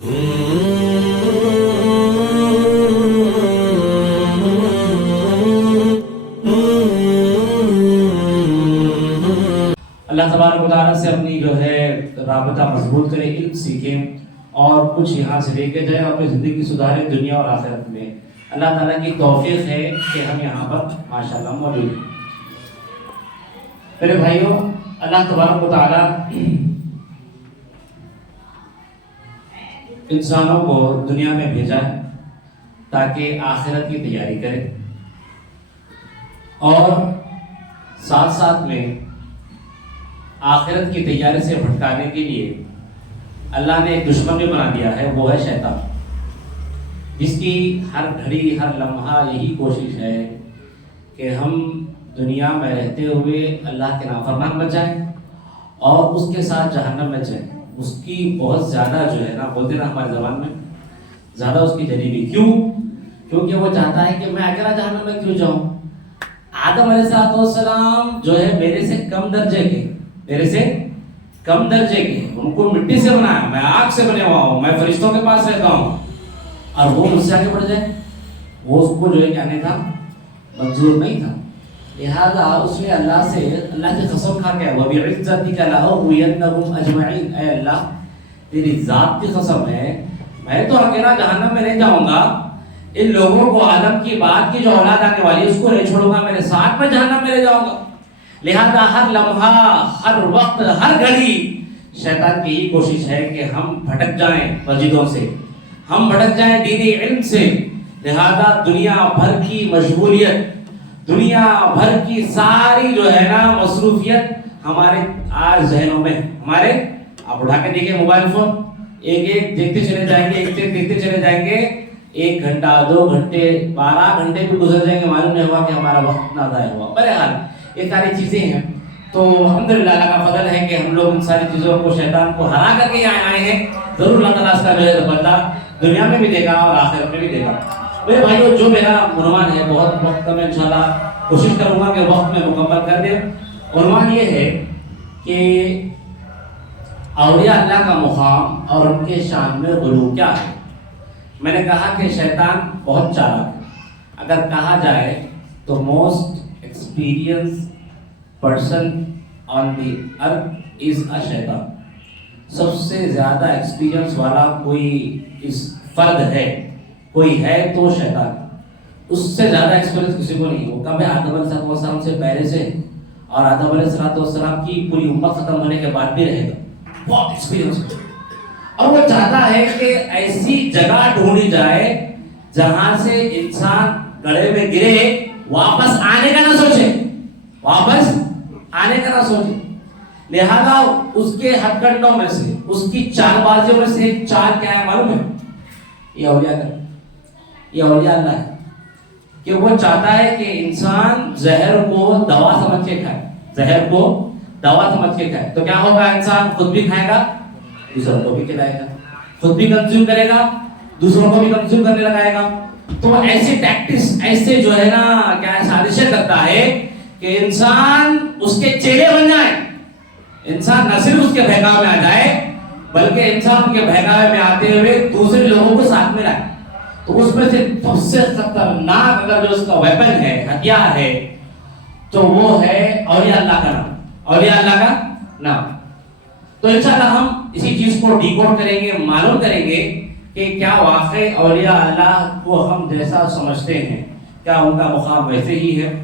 اللہ تبارک و تعالیٰ سے اپنی جو ہے رابطہ مضبوط کرے، علم سیکھیں اور کچھ یہاں سے لے کے جائیں اور اپنی زندگی سدھاریں دنیا اور آخرت میں۔ اللہ تعالیٰ کی توفیق ہے کہ ہم یہاں پر ماشاءاللہ موجود ہیں۔ میرے بھائیوں، اللہ تبارک و تعالیٰ انسانوں کو دنیا میں بھیجا ہے تاکہ آخرت کی تیاری کرے، اور ساتھ ساتھ میں آخرت کی تیاری سے بھٹکانے کے لیے اللہ نے ایک دشمن بھی بنا دیا ہے، وہ ہے شیطان، جس کی ہر گھڑی ہر لمحہ یہی کوشش ہے کہ ہم دنیا میں رہتے ہوئے اللہ کے نافرمان بن جائیں اور اس کے ساتھ جہنم میں جائیں۔ اس کی بہت زیادہ جو ہے نا، بولتے نا ہماری زبان میں، زیادہ اس کی جلیبی۔ کیوں؟ کیونکہ وہ چاہتا ہے کہ میں اکیلا جہنم میں کیوں جاؤں؟ آدم علیہ السلام جو ہے میرے سے کم درجے کے، میرے سے کم درجے کے، ان کو مٹی سے بنایا، میں آگ سے بنے ہوا ہوں، میں فرشتوں کے پاس رہتا ہوں، اور وہ مجھ سے آگے بڑھ جائے، وہ اس کو جو ہے کیا نہیں تھا، منظور نہیں تھا۔ لہذا اس نے اللہ سے، اللہ کی قسم کھا کے، وَبِعِزَّتِكَ لَأُغْوِيَنَّهُمْ أَجْمَعِينَ، اے اللہ تیری ذات کی قسم ہے، میں تو اکیلا جہنم میں نہیں جاؤں گا، ان لوگوں کو، آدم کی بعد کی جو اولاد آنے والی ہے اس کو نہیں چھوڑوں گا، میرے ساتھ میں جہنم میں لے جاؤں گا۔ لہذا ہر لمحہ، ہر وقت، ہر گھڑی شیطان کی یہی کوشش ہے کہ ہم بھٹک جائیں مسجدوں سے، ہم بھٹک جائیں دینی علم سے۔ لہذا دنیا بھر کی مشغولیت، دنیا بھر کی ساری جو ہے نا مصروفیت ہمارے آج ذہنوں میں، ہمارے، آپ اٹھا کے دیکھیں موبائل فون، ایک ایک دیکھتے چلے جائیں گے، ایک ایک دیکھتے چلے جائیں گے، 1 گھنٹہ 2 گھنٹے 12 گھنٹے بھی گزر جائیں گے، معلوم نہیں ہوا کہ ہمارا وقت نہ ضائع ہوا۔ بہرحال یہ ساری چیزیں ہیں، تو الحمدللہ اللہ کا فضل ہے کہ ہم لوگ ان ساری چیزوں کو، شیطان کو ہرا کر کے یہاں آئے ہیں۔ ضرور اللہ تعالیٰ اس کا جو ہے بدلہ دنیا میں بھی دیکھا اور آخرت میں بھی دیکھا۔ میرے بھائیو، جو میرا عنوان ہے، بہت وقت کا میں انشاءاللہ کوشش کروں گا کہ وقت میں مکمل کر دیں۔ عنوان یہ ہے کہ اولیاء اللہ کا مقام اور ان کے شان میں غلو کیا ہے۔ میں نے کہا کہ شیطان بہت چالاک ہے، اگر کہا جائے تو موسٹ ایکسپیرینس پرسن آن دی ارتھ از اے شیطان۔ سب سے زیادہ ایکسپیرینس والا کوئی اس فرد ہے، کوئی ہے تو شیطان، اس سے زیادہ ایکسپیرینس کسی کو نہیں۔ وہ کب ہے؟ آدم علیہ السلام سے پہلے سے، اور آدم علیہ السلام کی پوری امت ختم ہونے کے بعد بھی رہے گا، بہت ایکسپیرینس۔ اور وہ چاہتا ہے کہ ایسی جگہ ڈھونڈی جائے جہاں سے انسان گڑھے میں گرے، واپس آنے کا نہ سوچے، واپس آنے کا نہ سوچے۔ لہذا اس کے ہتھ کنڈوں میں سے، اس کی چال بازیوں میں سے ایک چال کیا ہے معلوم ہے؟ یہ اولیاء اللہ ہے، کہ وہ چاہتا ہے کہ انسان زہر کو دوا سمجھ کے کھائے، زہر کو دوا سمجھ کے کھائے، تو کیا ہوگا؟ انسان خود بھی کھائے گا، دوسروں کو بھی کھلائے گا، خود بھی کنزیوم کرے گا، دوسروں کو بھی کنزیوم کرنے لگائے گا۔ تو ایسی ٹیکٹکس، ایسے جو ہے نا کیا سازشیں کرتا ہے کہ انسان اس کے چیلے بن جائیں، انسان نہ صرف اس کے بہکاوے میں آ جائے بلکہ انسان ان کے بہکاوے میں آتے ہوئے دوسرے لوگوں کو ساتھ میں لائے۔ تو اس میں سے سب سے خطرناک اگر جو اس کا ویپن ہے، ہتھیار ہے، تو وہ ہے اولیاء اللہ کا نام، اولیاء اللہ کا نام۔ تو انشاءاللہ ہم اسی چیز کو ڈیکوڈ کریں گے، معلوم کریں گے کہ کیا واقعی اولیاء اللہ کو ہم جیسا سمجھتے ہیں، کیا ان کا مقام ویسے ہی ہے؟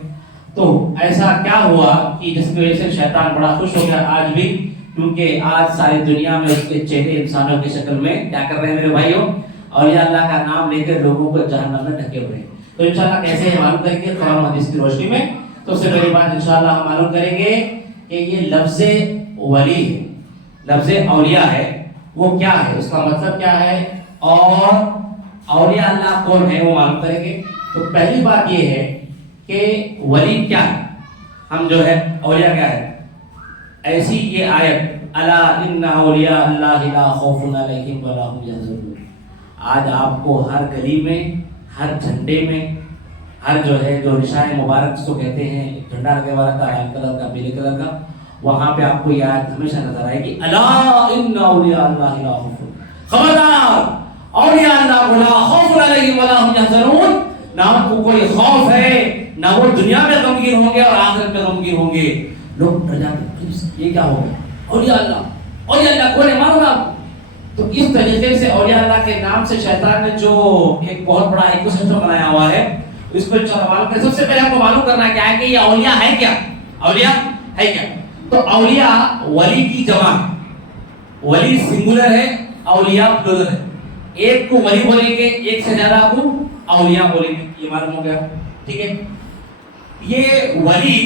تو ایسا کیا ہوا کہ جس کی وجہ سے شیطان بڑا خوش ہو گیا آج بھی، کیونکہ آج ساری دنیا میں اس کے چہرے انسانوں کی شکل میں کیا کر رہے ہیں میرے بھائیوں؟ اولیاء اللہ کا نام لے کر لوگوں کو جہنم میں ڈھکے ہوئے ہیں۔ تو انشاءاللہ کیسے معلوم کریں گے قرآن و حدیث کی روشنی میں۔ تو اس سے پہلی بات انشاءاللہ ہم معلوم کریں گے کہ یہ لفظ ولی ہے، لفظ اولیاء ہے، وہ کیا ہے، اس کا مطلب کیا ہے، اور اولیاء اللہ کون ہے وہ معلوم کریں گے۔ تو پہلی بات یہ ہے کہ ولی کیا ہے، ہم جو ہے اولیاء کیا ہے۔ ایسی یہ آیت، الا ان اولیاء اللہ لا خوف علیہم ولا هم يحزنون، آج آپ کو ہر گلی میں، ہر جھنڈے میں، ہر جو ہے جو نشان مبارک جس کو کہتے ہیں، جھنڈا لگے والا کا، لال کلر کا، پیلے کلر کا، وہاں پہ آپ کو یہ آیت ہمیشہ نظر آئے گی، الا ان اولیاء اللہ لا خوف، خبردار اولیاء اللہ کو لا خوف علیہم ولا هم يحزنون، نہ ان کو کوئی خوف ہے، نہ وہ دنیا میں غمگین ہوں گے اور آخرت میں غمگین ہوں گے۔ لوگ ڈر جاتے ہیں یہ کیا ہو گیا، اولیاء اللہ کون ہے، معلوم آپ؟ تو اس طریقے سے اولیاء اللہ کے نام سے شیطان نے جو ایک بہت بڑا ایکو سسٹم بنایا ہوا ہے، اس کو معلوم کریں۔ سب سے پہلے آپ کو معلوم کرنا کیا ہے کہ یہ اولیاء ہے کیا، اولیاء ہے کیا؟ تو اولیاء ولی کی جمع ہے، ولی سنگولر ہے، اولیاء پلورل ہے۔ ایک کو ولی بولیں گے، ایک سے زیادہ کو اولیاء بولیں گے، یہ معلوم ہو گیا، ٹھیک ہے؟ یہ ولی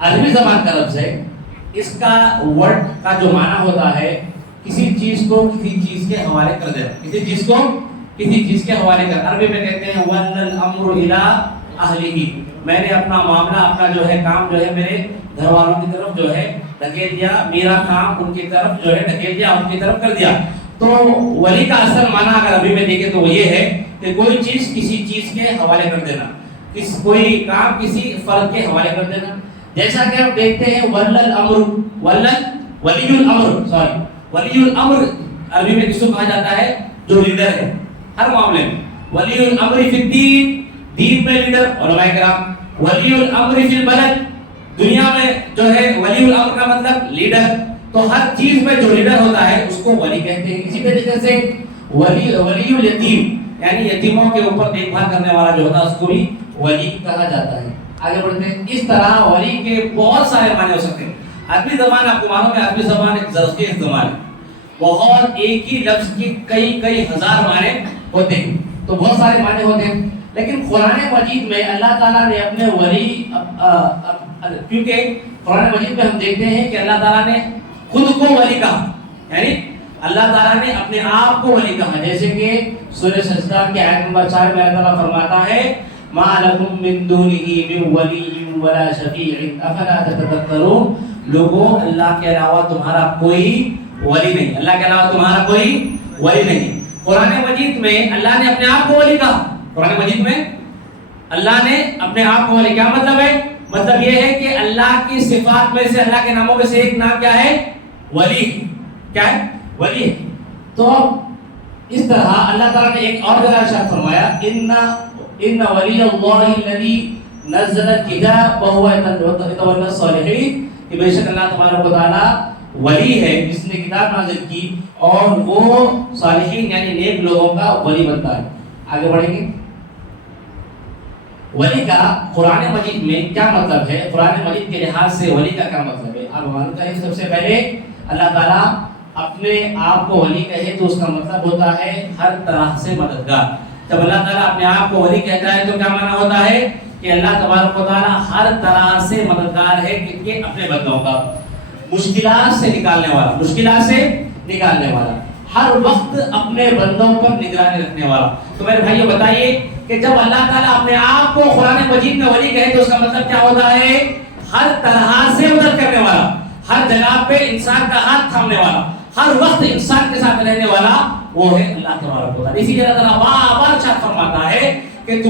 عربی زبان کا لفظ ہے، اس کا ورڈ کا جو معنی ہوتا ہے کسی چیز کو کسی چیز کے حوالے کر دینا، کسی چیز کو کسی چیز کے حوالے کر۔ عربی میں کہتے ہیں وَلَّ الْأَمْرُ إِلَىٰ أَهْلِهِ، میں نے اپنا معاملہ، اپنا جو ہے کام جو ہے میرے گھر والوں کی طرف جو ہے دھکیل دیا، میرا کام ان کی طرف جو ہے دھکیل دیا، ان کی طرف کر دیا۔ تو ولی کا اصل معنی اگر عربی میں دیکھیں تو وہ یہ ہے کہ کوئی چیز کسی چیز کے حوالے کر دینا، کوئی کام کسی فرد کے حوالے کر دینا۔ جیسا کہ ہم دیکھتے ہیں ولی الامر عربی میں کس کو کہا جاتا ہے؟ جو لیڈر ہے ہر معاملے میں۔ ولی الامر فی الدین، دین میں لیڈر علماء کرام۔ ولی الامر فی البلد، دنیا میں جو ہے ولی الامر کا مطلب لیڈر، تو ہر چیز میں جو لیڈر ہوتا ہے اس کو ولی کہتے ہیں۔ اسی طریقے سے ولی الیتیم یعنی یتیموں کے اوپر دیکھ بھال کرنے والا جو ہوتا ہے اس کو بھی ولی کہا جاتا ہے۔ آگے بڑھتے ہیں۔ اس طرح ولی کے بہت سارے معنی ہو سکتے ہیں۔ عربی زبان آپ کو معلوم ہے، عربی زبان ایک ظرفی زبان ہے، بہت ایک ہی لفظ کی کئی ہزار معنی ہوتے ہیں، تو بہت سارے معنی ہوتے ہیں۔ لیکن قرآن مجید میں اللہ تعالیٰ نے اپنے ولی، کیونکہ قرآن مجید میں ہم دیکھتے ہیں کہ اللہ تعالیٰ نے خود کو ولی کہا، یعنی اللہ تعالیٰ نے اپنے آپ کو ولی کہا، جیسے کہ سورہ سجدہ کے آیت نمبر 4 میں اللہ تعالیٰ فرماتا ہے ما لکم من دونہ من ولی ولا شفیع افلا تتذکرون، لوگوں اللہ کے علاوہ تمہارا کوئی ولی نہیں، اللہ کے علاوہ تمہارا کوئی ولی نہیں۔ قرآن مجید میں اللہ نے اپنے آپ کو ولی کہا، قرآن مجید میں اللہ نے اپنے آپ کو ولی، کیا مطلب ہے؟ مطلب یہ ہے کہ اللہ کی صفات میں سے، اللہ کے ناموں میں سے ایک نام کیا ہے؟ ولی۔ کیا ہے؟ ولی ہے۔ تو اس طرح اللہ تعالیٰ نے ایک اور جگہ ارشاد فرمایا ان ولی اللہ الذی نزل الکتاب وهو یتولی الصالحین، کہ بے شک اللہ تبارک و تعالیٰ ولی ہے جس نے کتاب نازل کی اور وہ صالحین یعنی نیک لوگوں کا ولی بنتا ہے۔ آگے بڑھیں گے۔ ولی کا قرآن مجید میں کیا مطلب ہے؟ قرآن مجید کے لحاظ سے ولی کا کیا مطلب ہے آپ معلوم کریں۔ سب سے پہلے اللہ تعالیٰ اپنے آپ کو ولی کہے تو اس کا مطلب ہوتا ہے ہر طرح سے مددگار۔ جب اللہ تعالیٰ اپنے آپ کو ولی کہتا ہے تو کیا معنی ہوتا ہے کہ اللہ تبارک و تعالیٰ ہر طرح سے مددگار ہے کہ اپنے بندوں کا، مشکلات سے نکالنے والا، مشکلات سے نکالنے والا، ہر وقت اپنے بندوں پر نگرانی رکھنے والا۔ تو میرے بھائیو بتائیے کہ جب اللہ تعالیٰ اپنے آپ کو قرآن مجید میں ولی کہے تو اس کا مطلب کیا ہوتا ہے؟ ہر طرح سے مدد کرنے والا، ہر جگہ پہ انسان کا ہاتھ تھامنے والا، ہر وقت انسان کے ساتھ رہنے والا، وہ ہے اللہ تبارک و تعالیٰ۔ اسی لیے اللہ تعالیٰ بار بار ارشاد فرماتا ہے کہ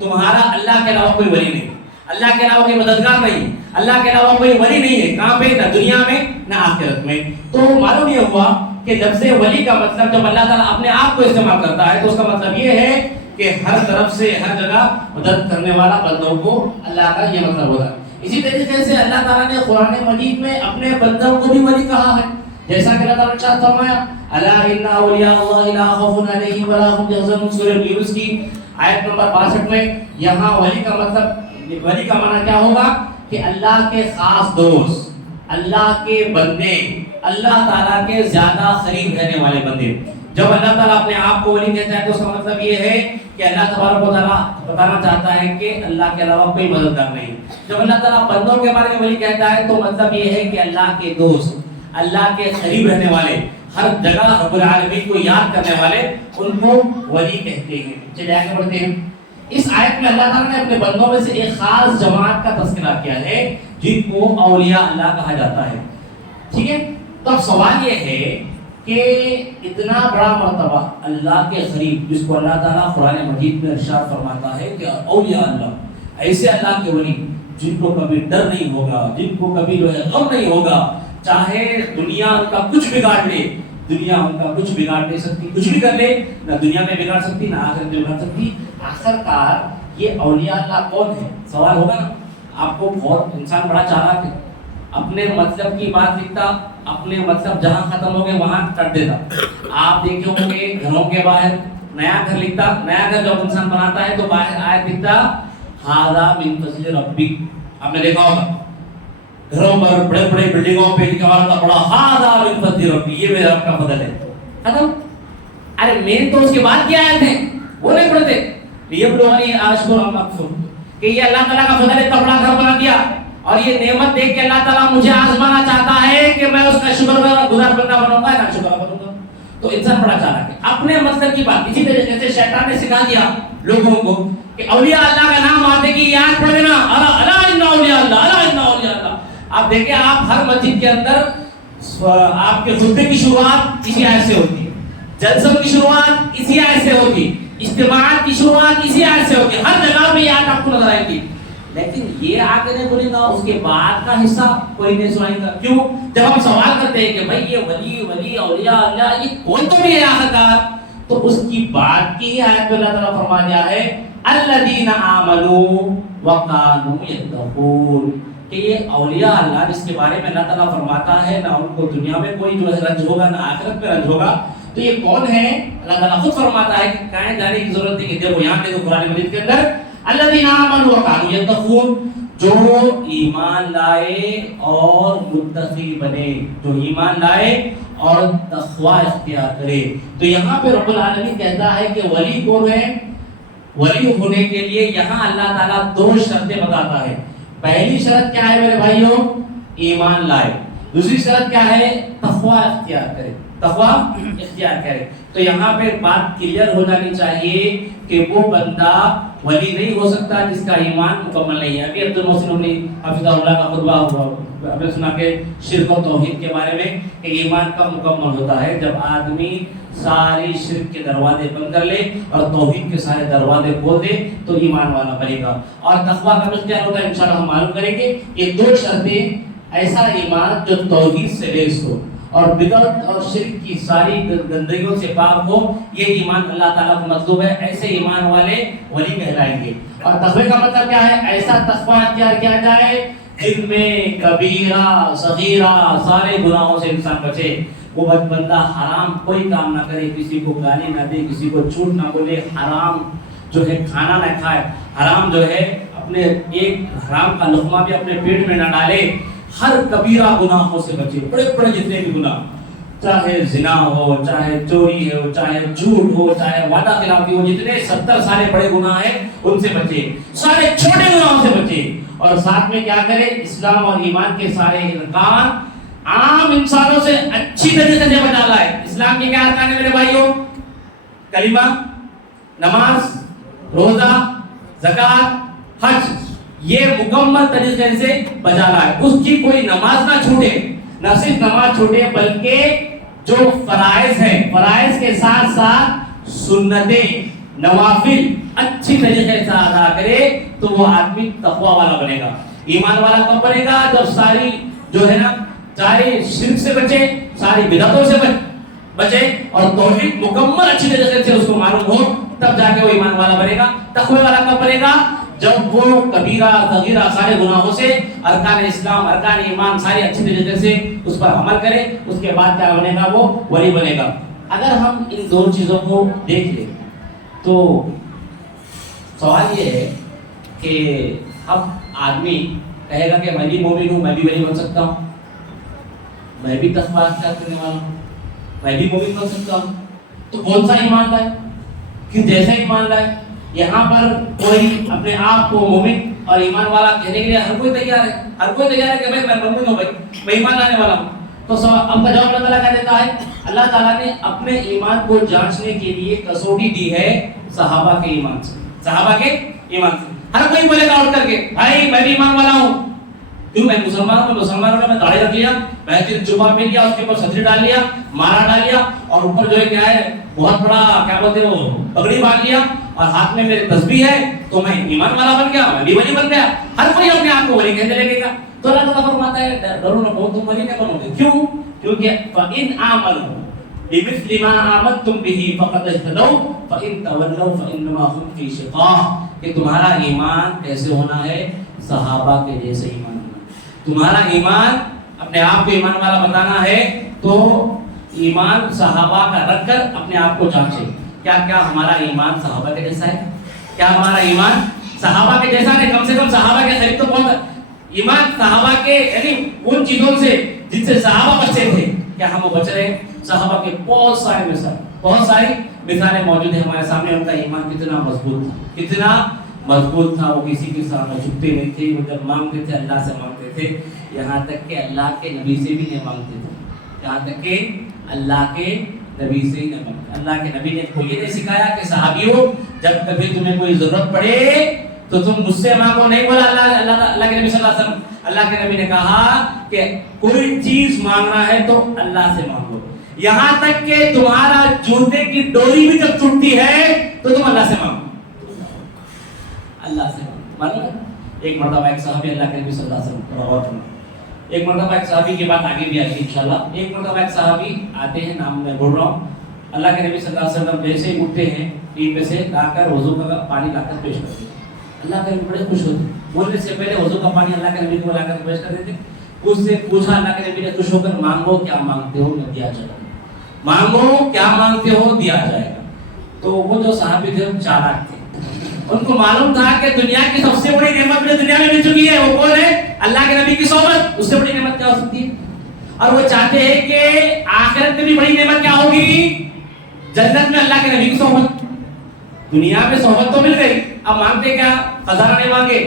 تمہارا اللہ کے علاوہ کوئی ولی نہیں، اللہ کے علاوہ کوئی مددگار نہیں، اللہ کے علاوہ کوئی ولی نہیں ہے، کہاں پہ؟ نہ دنیا میں نہ آخرت میں۔ تو معلوم یہ ہوا کہ لفظ ولی کا مطلب جب اللہ تعالیٰ اپنے آپ کو استعمال کرتا ہے تو اس کا مطلب یہ ہے کہ ہر طرف سے ہر جگہ مدد کرنے والا بندوں کو اللہ کا یہ مطلب ہوتا ہے۔ اسی طریقے سے اللہ تعالیٰ نے قرآن مجید میں اپنے بندوں کو بھی ولی کہا ہے، جیسا کہ اللہ تعالیٰ نے ارشاد فرمایا الا ان اولیاء اللہ لا خوف علیہم ولا هم يحزنون، سورہ یونس کی آیت نمبر 62 میں۔ یہاں ولی کا مطلب، ولی کا معنی کیا ہوگا کہ اللہ کے خاص دوست، اللہ کے بندے، اللہ تعالیٰ کے زیادہ قریب رہنے والے بندے۔ جب اللہ تعالیٰ اپنے آپ کو ولی کہتا ہے تو اس کا مطلب یہ ہے کہ اللہ تبارک و تعالیٰ بتانا چاہتا ہے کہ اللہ کے علاوہ کوئی مددگار نہیں۔ جب اللہ تعالیٰ بندوں کے بارے میں ولی کہتا ہے تو مطلب یہ ہے کہ اللہ کے دوست، اللہ کے قریب رہنے والے، ہر جگہ رب العالمین کو یاد کرنے والے، ان کو ولی کہتے ہیں۔ چلیے آگے بڑھتے ہیں۔ اس آیت میں اللہ تعالیٰ نے اپنے بندوں میں سے ایک خاص جماعت کا تذکرہ کیا ہے جن کو اولیاء اللہ کہا جاتا ہے، ٹھیک ہے؟ تو اب سوال یہ ہے کہ اتنا بڑا مرتبہ اللہ کے قریب جس کو اللہ تعالیٰ قرآن مجید میں ارشاد فرماتا ہے کہ اولیاء اللہ، ایسے اللہ کے ولی جن کو کبھی ڈر نہیں ہوگا، جن کو کبھی جو ہے غم نہیں ہوگا، چاہے دنیا ان کا کچھ بگاڑ لے، دنیا ان کا کچھ بگاڑ نہیں سکتی، کچھ بھی کر لے نہ دنیا میں بگاڑ سکتی نہ آخرت میں بگاڑ سکتی۔ آخرکار یہ اولیاء اللہ کون ہے؟ سوال ہوگا نا آپ کو۔ بہت انسان بڑا چالاک ہے، اپنے مطلب کی بات لکھتا، اپنے مطلب جہاں ختم ہو گئے وہاں کر دیتا۔ آپ دیکھے ہوں گے گھروں کے باہر نیا گھر لکھتا، نیا گھر جب انسان بناتا ہے تو باہر آیت لکھتا ھذا من فضل ربک۔ آپ نے دیکھا ہوگا گھروں پر بڑے بڑے بلڈنگوں پہ لکھا ہوا پڑا ھذا من فضل ربک، یہ میرے رب کا فضل ہے، ختم۔ ارے مین تو اس کے بعد کیا آیت ہے وہ نہیں پڑھتے، لیبلونی اشکر ام اکفر، کہ یہ اللہ تعالیٰ کا فضل ہے، اتنا بڑا گھر بنا دیا اور یہ نعمت دیکھ کے اللہ تعالیٰ مجھے آزمانا چاہتا ہے کہ میں اس کا شکر گزار بندہ بنوں گا یا ناشکر بنوں گا۔ تو انسان بڑا چالاک ہے، اپنے مقصد کی بات۔ اسی طریقے سے شیطان نے سکھا دیا لوگوں کو کہ اولیاء اللہ کا نام آتے کی یاد پڑھ دینا، الا ان اولیاء اللہ، الا ان اولیاء اللہ۔ آپ دیکھیں آپ ہر مسجد کے اندر آپ کے خطبے کی شروعات اسی آیت سے ہوتی ہے، جلسوں کی شروعات اسی آیت سے ہوتی ہے، اجتماعات کی شروعات اسی آیت سے ہوتی ہے، ہر جگہ پہ یہ آیت آپ کو نظر آئے گی۔ لیکن یہ آگے نہیں بولے گا، اس کے بعد کا حصہ کوئی نہیں سنائے گا۔ کیوں؟ جب ہم سوال کرتے ہیں کہ بھائی یہ ولی اولیاء اللہ یہ کون تو بھی ہے آخرکار، تو اس کی بات کی آیت میں اللہ تعالیٰ فرما دیا ہے الذین آمنوا وکانوا یتقون، کہ یہ اولیاء اللہ جس کے بارے میں اللہ تعالیٰ فرماتا ہے نہ ان کو دنیا میں کوئی جو ہے رنج ہوگا نہ آخرت میں رنج ہوگا، تو یہ کون ہے؟ اللہ تعالیٰ خود فرماتا ہے کہ کہیں جانے کی ضرورت نہیں، کہ دیکھو یہاں دیکھو قرآن مجید کے اندر الذین آمنوا وکانوا یتقون، جو ایمان لائے اور متقی بنے، جو ایمان لائے اور تقوی اختیار کرے۔ تو یہاں پہ رب العالمین کہتا ہے کہ ولی کون ہے؟ ولی ہونے کے لیے یہاں اللہ تعالیٰ دو شرطیں بتاتا ہے۔ پہلی شرط کیا ہے میرے بھائیوں؟ ایمان لائے۔ دوسری شرط کیا ہے؟ تقوی اختیار کرے، تقوی اختیار کرے۔ تو یہاں پہ بات کلیئر ہو جانی چاہیے کہ وہ بندہ ولی نہیں ہو سکتا جس کا ایمان مکمل نہیں ہے۔ ابھی عبد المحسن حفظہ اللہ کا خطبہ ہوا، آپ نے سنا کہ شرک و توحید کے بارے میں کہ ایمان کب مکمل ہوتا ہے؟ جب آدمی ساری شرک کے دروازے بند کر لے اور توحید کے سارے دروازے کھول دے تو ایمان والا بنے گا۔ اور تقویٰ کا اختیار ہوتا ہے، انشاءاللہ ہم معلوم کریں گے۔ یہ دو شرطیں، ایسا ایمان جو توحید سے لیس ہو اور بدعت اور شرک کی ساری گندگیوں سے پاک ہو، یہ ایمان اللہ تعالیٰ کو مطلوب ہے، ایسے ایمان والے ولی کہلائیں گے۔ اور تقوی کا مطلب کیا ہے؟ ایسا تقوی اختیار کیا جائے جن میں کبیرہ صغیرہ سارے گناہوں سے انسان بچے۔ وہ بندہ حرام کوئی کام نہ کرے، کسی کو گالی نہ دے، کسی کو جھوٹ نہ بولے، حرام جو ہے کھانا نہ کھائے، حرام جو ہے اپنے ایک حرام کا لقمہ بھی اپنے پیٹ میں نہ ڈالے، ہر کبیرہ گناہوں سے بچے، بڑے بڑے جتنے بھی گناہ، چاہے زنا ہو، چاہے چوری ہو، چاہے جھوٹ ہو، چاہے وعدہ خلافی ہو، جتنے 70 سارے بڑے گناہ ہیں ان سے بچے، سارے چھوٹے گناہوں سے بچے۔ اور ساتھ میں کیا کرے؟ اسلام اور ایمان کے سارے ارکان عام انسانوں سے اچھی طریقے سے بتا لائے۔ اسلام کے کیا ارکان ہیں میرے بھائیوں؟ کلمہ، نماز، روزہ، زکوٰۃ، حج، یہ مکمل طریقے سے بجا لائے۔ اس کی کوئی نماز نہ چھوٹے، نہ صرف نماز چھوٹے بلکہ جو فرائض ہیں، فرائض کے ساتھ ساتھ سنتیں، نوافل اچھی طریقے سے ادا کرے تو وہ آدمی تقوی والا بنے گا۔ ایمان والا کب بنے گا؟ جب ساری جو ہے نا ساری شرک سے بچے، ساری بدعتوں سے بچے اور توحید مکمل اچھی طریقے سے اس کو معلوم ہو، تب جا کے وہ ایمان والا بنے گا۔ تقوی والا کب بنے گا؟ جب وہ کبیرہ صغیرہ سارے گناہوں سے، ارکان اسلام ارکان ایمان ساری اچھی طریقے سے اس پر عمل کرے، اس کے بعد کیا بنے گا؟ وہ ولی بنے گا۔ اگر ہم ان دو چیزوں کو دیکھ لیں تو سوال یہ ہے کہ اب آدمی کہے گا کہ میں بھی مومن ہوں، میں بھی ولی بن سکتا ہوں، میں بھی تقویٰ اختیار کرنے والا ہوں، میں بھی مومن بن سکتا ہوں، تو کون سا ایمان لائے؟ کس جیسا ایمان لائے؟ یہاں پر کوئی اپنے آپ کو مومن اور ایمان والا کہنے کے لیے ہر کوئی تیار ہے، ہر کوئی تیار ہے کہ میں مومن ہوں، میں ایمان لانے والا ہوں۔ تو اب کا جواب اللہ تعالیٰ کیا دیتا ہے؟ اللہ تعالیٰ نے اپنے ایمان کو جانچنے کے لیے کسوٹی دی ہے صحابہ کے ایمان سے، صحابہ کے ایمان سے۔ ہر کوئی بولے گا اٹھ کر کے بھائی میں بھی ایمان والا ہوں، کیوں؟ میں مسلمان ہوں، مسلمانوں نے داڑھی رکھ لیا، بہترین جبہ پہن لیا، اس کے اوپر چھتری ڈال لیا، مارا ڈال لیا اور اوپر جو ہے کیا ہے بہت بڑا کیا بولتے ہیں وہ پگڑی باندھ لیا اور ہاتھ میں میرے تسبیح ہے تو میں ایمان والا بن گیا، میں بھی ولی بن گیا۔ ہر کوئی اپنے آپ کو ولی کہنے لگے گا۔ تو اللہ تعالیٰ فرماتا ہے ڈرو نہ، بہت تم ولی نہیں بنو گے۔ کیوں؟ کیونکہ فَإِنْ آمَنُوا، بِمِثْلِ مَا آمَنْتُمْ بِهِ فَقَدْ اهْتَدَوْا فَإِنْ تَوَلَّوْا فَإِنَّمَا هُمْ فِي شِقَاقٍ کہ تمہارا ایمان کیسے ہونا ہے؟ صحابہ کے جیسے ایمان ہونا۔ تمہارا ایمان اپنے آپ کو ایمان والا بتانا ہے تو ایمان صحابہ کا رکھ کر اپنے آپ کو جانچے، کیا ہمارا ایمان صحابہ کے جیسا ہے؟ کیا ہمارا ایمان صحابہ کے جیسا ہے؟ کم سے کم صحابہ کے قریب تو بہت ایمان صحابہ کے، یعنی ان چیزوں سے جن سے صحابہ بچے تھے، کیا ہم وہ بچ رہے ہیں؟ صحابہ کے بہت ساری مثالیں موجود ہیں ہمارے سامنے، ان کا ایمان کتنا مضبوط تھا، وہ کسی کے سامنے جھکتے نہیں تھے، وہ جب مانگتے تھے اللہ سے مانگتے تھے، یہاں تک کہ اللہ کے نبی سے بھی نہیں مانگتے تھے، یہاں تک کہ اللہ کے نبی سے ہی نہیں مانگتے۔ اللہ کے نبی نے کو یہ نہیں سکھایا کہ صحابیوں جب کبھی تمہیں کوئی ضرورت پڑے تو تم مجھ سے مانگو، نہیں بولا اللہ کے نبی صلی اللہ علیہ وسلم۔ اللہ کے نبی نے کہا کہ کوئی چیز مانگنا ہے تو اللہ سے مانگو، یہاں تک کہ تمہارا جوتے کی ڈوری بھی جب ٹوٹتی ہے تو تم اللہ سے مانگو، اللہ سے مانگو۔ ایک مرتبہ ایک صحابی اللہ کے نبی صلی اللہ علیہ وسلم، ایک مرتبہ ایک صحابی کی بات آگے بھی آئی انشاءاللہ۔ ایک مرتبہ ایک صحابی آتے ہیں، نام میں بول رہا ہوں، اللہ کے نبی صلی اللہ علیہ وسلم جیسے ہی اٹھتے ہیں نیند میں سے، لا کر وضو کا پانی لا کر پیش کرتے ہیں۔ اللہ کے نبی بڑے خوش ہوتے، بولنے سے پہلے وضو کا پانی اللہ کے نبی کو لا کر پیش کر دیتے۔ اس سے پوچھا اللہ کے نبی نے خوش ہو کر، مانگو کیا مانگتے ہو میں دیا جائے گا، مانگو کیا مانگتے ہو دیا جائے گا۔ تو وہ جو صحابی تھے وہ چالاک تھے، ان کو معلوم تھا کہ دنیا کی سب سے بڑی نعمت جو دنیا میں مل چکی ہے وہ کون ہے؟ اللہ کے نبی کی صحبت، اس سے بڑی نعمت کیا ہو سکتی ہے؟ اور وہ چاہتے ہیں کہ آخرت میں بھی بڑی نعمت کیا ہوگی؟ جنت میں اللہ کے نبی کی صحبت۔ دنیا میں صحبت تو مل گئی، اب مانگتے کیا؟ خزانہ نہیں مانگے،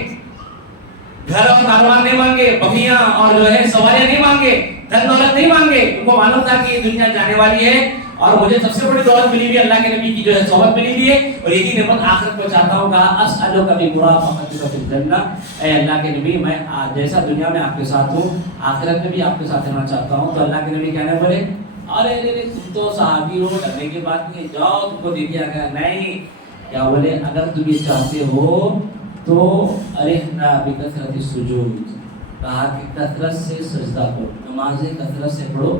گھر اور کاروبار نہیں مانگے، بکریاں اور جو ہے سواریاں نہیں مانگے، دھن دولت نہیں مانگے، ان کو معلوم تھا کہ یہ دنیا جانے والی ہے اور مجھے سب سے بڑی دولت ملی ہوئی ہے، اللہ کے نبی کی جو ہے صحبت ملی ہوئی ہے، اور یہی نعمت آخرت کو چاہتا ہوں۔ کہا اسألک بمرافقتک فی الجنہ، اے اللہ کے نبی میں جیسا دنیا میں آپ کے ساتھ ہوں آخرت میں بھی آپ کے ساتھ رہنا چاہتا ہوں۔ تو اللہ کے نبی کہنے بولے، ارے تم تو صحابی ہو، ڈرنے کی بات نہیں، جاؤ تم کو دے دیا گیا۔ نہیں، کیا بولے؟ اگر تم یہ چاہتے ہو تو ارحنا بکثرت السجود، کہا کہ کثرت سے سجدہ کرو، نمازیں کثرت سے پڑھو،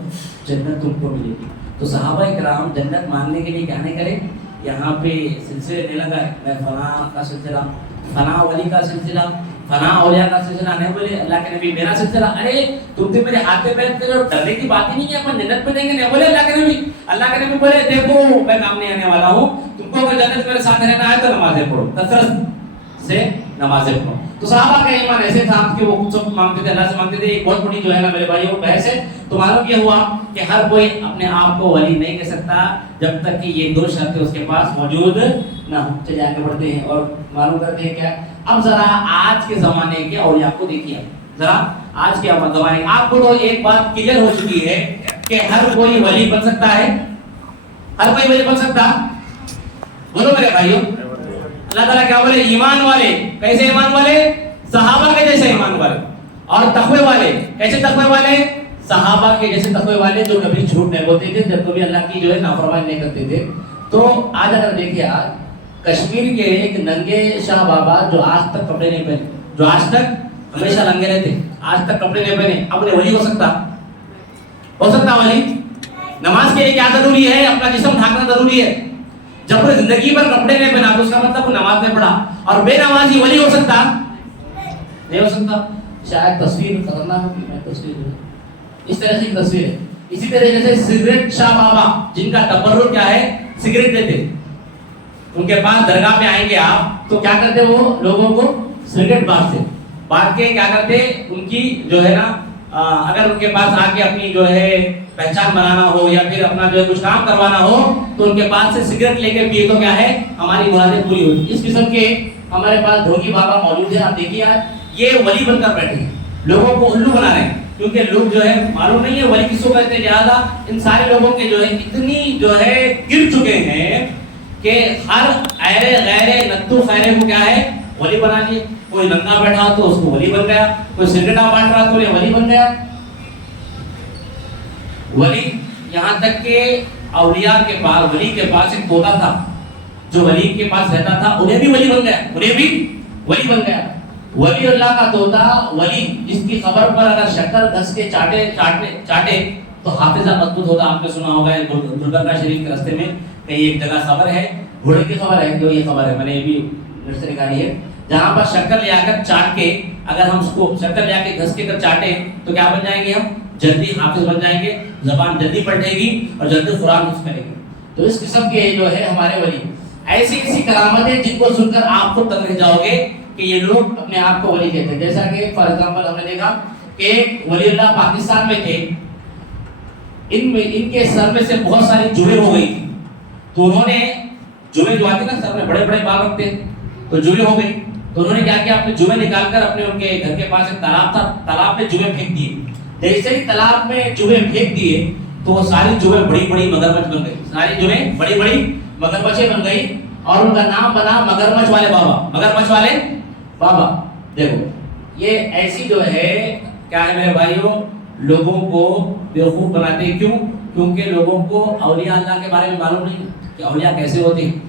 جنت تم کو ملے گی۔ تو صحابہ کرام جنت مانگنے کے لیے کیا نہیں کرے؟ یہاں پہ سلسلے نہیں لگا ہے، میں فلاں کا سلسلہ، فلاں ولی کا سلسلہ، فلاں اولیاء کا سلسلہ نہیں بولے اللہ کے نبی میرا سلسلہ۔ ارے تم تو میرے ہاتھ پہ بیٹھ کر ڈرنے کی بات ہی نہیں ہے، اپن جنت پہ دیں گے، نہیں بولے اللہ کے نبی۔ اللہ کے نبی بولے دیکھو میں کام نہیں آنے والا ہوں، تم کو اگر جنت میرے ساتھ رہنا ہے تو نمازیں پڑھو، کثرت سے نمازیں پڑھو۔ تو صحابہ کا ایمان ایسے تھا کہ وہ سب مانگتے تھے، اللہ سے مانگتے تھے۔ ایک بہت بڑی جو ہے نا میرے بھائیو بحث ہے، تو معلوم یہ ہوا کہ ہر کوئی اپنے آپ کو ولی نہیں کہہ سکتا جب تک کہ یہ دو شرطیں اس کے پاس موجود نہ ہو۔ چلے آگے بڑھتے ہیں اور معلوم کرتے ہیں کیا۔ اب ذرا آج کے زمانے کے اولیاء کو دیکھیے، ذرا آج کے زمانے آپ کو تو ایک بات کلیئر ہو چکی ہے کہ ہر کوئی ولی بن سکتا ہے، ہر کوئی ولی بن سکتا۔ بولو میرے بھائیو، اللہ تعالیٰ کیا بولے؟ ایمان والے، کیسے ایمان والے؟ صحابہ کے جیسے ایمان والے، اور تقوی والے، کیسے تقوی والے؟ صحابہ کے جیسے تقوی والے جو کبھی جھوٹ نہیں بولتے تھے، جب کبھی اللہ کی جو ہے نافرمانی نہیں کرتے تھے۔ تو آج اگر دیکھیے، آج کشمیر کے ایک ننگے شاہ بابا جو آج تک کپڑے نہیں پہنے، جو آج تک ہمیشہ ننگے رہتے، آج تک کپڑے نہیں پہنے، اپنے ولی ہو سکتا؟ ہو سکتا ولی؟ نماز کے لیے کیا ضروری ہے؟ اپنا جسم ڈھانکنا ضروری ہے۔ جب پوری زندگی پر کپڑے نہیں پہنا تو اس کا مطلب وہ نماز نہیں پڑھا، اور بے نمازی ولی ہو سکتا؟ نہیں ہو سکتا۔ شاید تصویر خطرناک ہوگی، میں تصویر اس طرح سے تصویر ہے۔ اسی طرح سے سگریٹ شاہ بابا جن کا تبرک کیا ہے؟ سگریٹ دیتے، ان کے پاس درگاہ میں آئیں گے آپ تو کیا کرتے؟ وہ لوگوں کو سگریٹ بانٹ کے کیا کرتے؟ ان کی جو ہے نا اگر ان کے پاس آ کے اپنی جو ہے پہچان بنانا ہو یا پھر اپنا جو ہے کچھ کام کروانا ہو تو ان کے پاس سے سگریٹ لے کے پیے تو کیا ہے؟ ہماری مرادیں پوری ہوتی۔ اس قسم کے ہمارے پاس ڈھونگی بابا موجود ہے، آپ دیکھیے یہ ولی بن کر بیٹھے ہیں، لوگوں کو الو بنا رہے ہیں، کیونکہ لوگ جو ہے معلوم نہیں ہے ولی کس کو کہتے ہیں۔ لہٰذا ان سارے لوگوں کے جو ہے اتنی جو ہے گر چکے ہیں کہ ہر ایرے غیرے نتو خیرے کو کیا ہے؟ ولی بنا لیے۔ کوئی ننگا بیٹھا تو اس کو ولی بن گیا، کوئی سگریٹا بانٹ رہا تو ولی بن گیا۔ ولی یہاں تک کہ اولیاء کے پاس، ولی کے پاس ایک طوطا تھا جو ولی کے پاس رہتا تھا، انہیں بھی ولی بن گیا، انہیں بھی ولی بن گیا۔ ولی اللہ کا طوطا، ولی جس کی خبر پر اگر شکر گھس کے چاٹے تو حافظہ مضبوط ہوتا. آپ نے سنا ہوگا گلبرگہ شریف کے راستے میں کہیں ایک جگہ خبر ہے, گھوڑے کی خبر ہے, جو یہ خبر ہے میں نے یہ بھی نیٹ سے نکالی ہے, جہاں پر شکر لے آ کر چاٹ کے, اگر ہم اس کو شکر لے آ کے گھس کے کر چاٹیں تو کیا بن جائیں گے ہم؟ جلدی حافظ بن جائیں گے, زبان جلدی پلٹے گی اور جلدی قرآن حفظ کریں گے. تو اس قسم کے جو ہے ہمارے ولی, ایسی ایسی کرامتیں جن کو سن کر آپ خود تک رہ جاؤ گے کہ یہ لوگ اپنے آپ کو ولی کہتے ہیں. جیسا کہ فار ایگزامپل ہم نے دیکھا کہ ولی اللہ پاکستان میں تھے, ان کے سر میں سے بہت ساری جوئیں ہو گئی تھی, تو انہوں نے جوئیں جو آتی نا سر میں بڑے بڑے بال رکھتے تو جوئیں ہو گئی, تو انہوں نے کیا کیا, اپنے جوئیں نکال کر اپنے ان کے گھر کے پاس ایک تالاب تھا, تالاب میں جوئیں پھینک دیے. جیسے ہی تالاب میں جوئیں پھینک دیے تو وہ ساری جوئیں بڑی بڑی مگرمچھ بن گئی, ساری جوئیں بڑی بڑی مگرمچھیں بن گئی, اور ان کا نام بنا مگرمچھ والے بابا, مگرمچھ والے بابا. دیکھو یہ ایسی جو ہے کیا ہے میرے بھائیوں, لوگوں کو بیوقوف بناتے. کیوں؟ کیونکہ لوگوں کو اولیاء اللہ کے بارے میں معلوم نہیں کہ اولیاء کیسے ہوتے ہیں.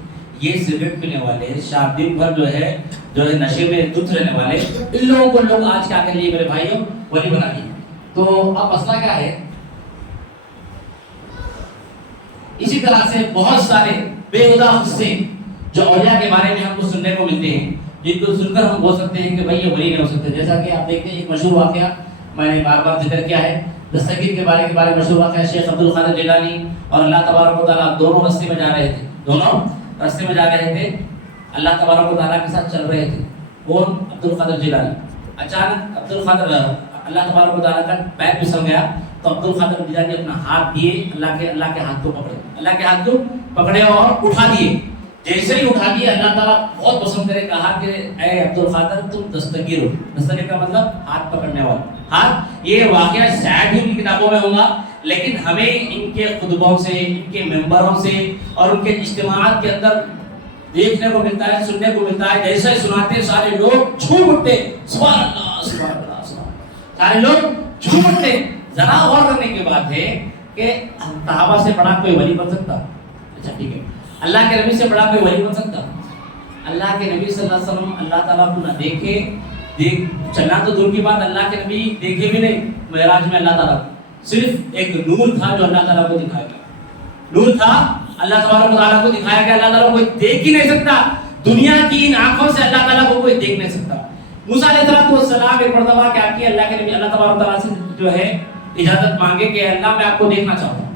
یہ سگریٹ پینے والے, شام دن بھر جو ہے نشے میں دھت رہنے والے, ان لوگوں کو لوگ آج کیا کر لیے میرے بھائیوں, ولی بنا لیے. تو اب مسئلہ کیا ہے, اسی طرح سے بہت سارے بےہودہ قصے جو اولیاء کے بارے میں ہم کو سننے کو ملتے ہیں, جن کو سن کر ہم بول سکتے ہیں کہ بھائی یہ ولی نہیں ہو سکتے. جیسا کہ آپ دیکھتے ہیں ایک مشہور واقعہ میں نے بار بار ذکر کیا ہے, دستگیر کے بارے میں مشہور واقعہ, شیخ عبد القادر جیلانی اور اللہ تبارک و تعالیٰ دونوں راستے میں جا رہے تھے, دونوں راستے میں جا رہے تھے, اللہ تبارک و تعالیٰ کے ساتھ چل رہے تھے. کون؟ عبد القادر جیلانی. اچانک عبد القادر, اللہ تبارک و تعالیٰ کا پیر پھسل گیا, تو عبد القادر جیلانی اپنا ہاتھ دیے اللہ کے ہاتھ کو پکڑے, اللہ کے ہاتھ کو پکڑے اور اٹھا دیے. جیسے ہی اٹھا دیا, اللہ تعالیٰ بہت پسند کرے, کہا کہ اے عبد القادر تم دستگیر ہو. دستگیر کا مطلب ہاتھ پکڑنے والا, ہاتھ. یہ واقعہ شاید ہی ان کی کتابوں میں ہوگا, لیکن ہمیں ان کے خطبوں سے, ان کے ممبروں سے اور ان کے اجتماعات کے اندر دیکھنے کو ملتا ہے, سننے کو ملتا ہے. جیسے سناتے سارے لوگ جھوم اٹھتے, سبحان اللہ سبحان اللہ سبحان اللہ, سارے لوگ جھوم اٹھتے. ذرا غور کرنے کی بات ہے کہ صحابہ سے بڑا کوئی ولی بن سکتا؟ اچھا ٹھیک ہے, اللہ کے نبی سے بڑا کوئی ولی بن سکتا؟ اللہ کے نبی صلی اللہ علیہ وسلم اللہ تعالیٰ کو نہ دیکھے, چلنا تو دور کی بات, اللہ کے نبی دیکھے بھی نہیں. معراج میں اللہ تعالیٰ صرف ایک نور تھا جو اللہ تعالیٰ کو دکھایا گیا, نور تھا اللہ تبارک و تعالیٰ کو دکھایا گیا. اللہ تعالیٰ کو کوئی دیکھ ہی نہیں سکتا, دنیا کی ان آنکھوں سے اللہ تعالیٰ کو کوئی دیکھ نہیں سکتا. موسیٰ علیہ السلام ایک مرتبہ کیا کیا, اللہ کے نبی اللہ تبارک و تعالیٰ سے جو ہے اجازت مانگے کہ اللہ میں آپ کو دیکھنا چاہتا ہوں.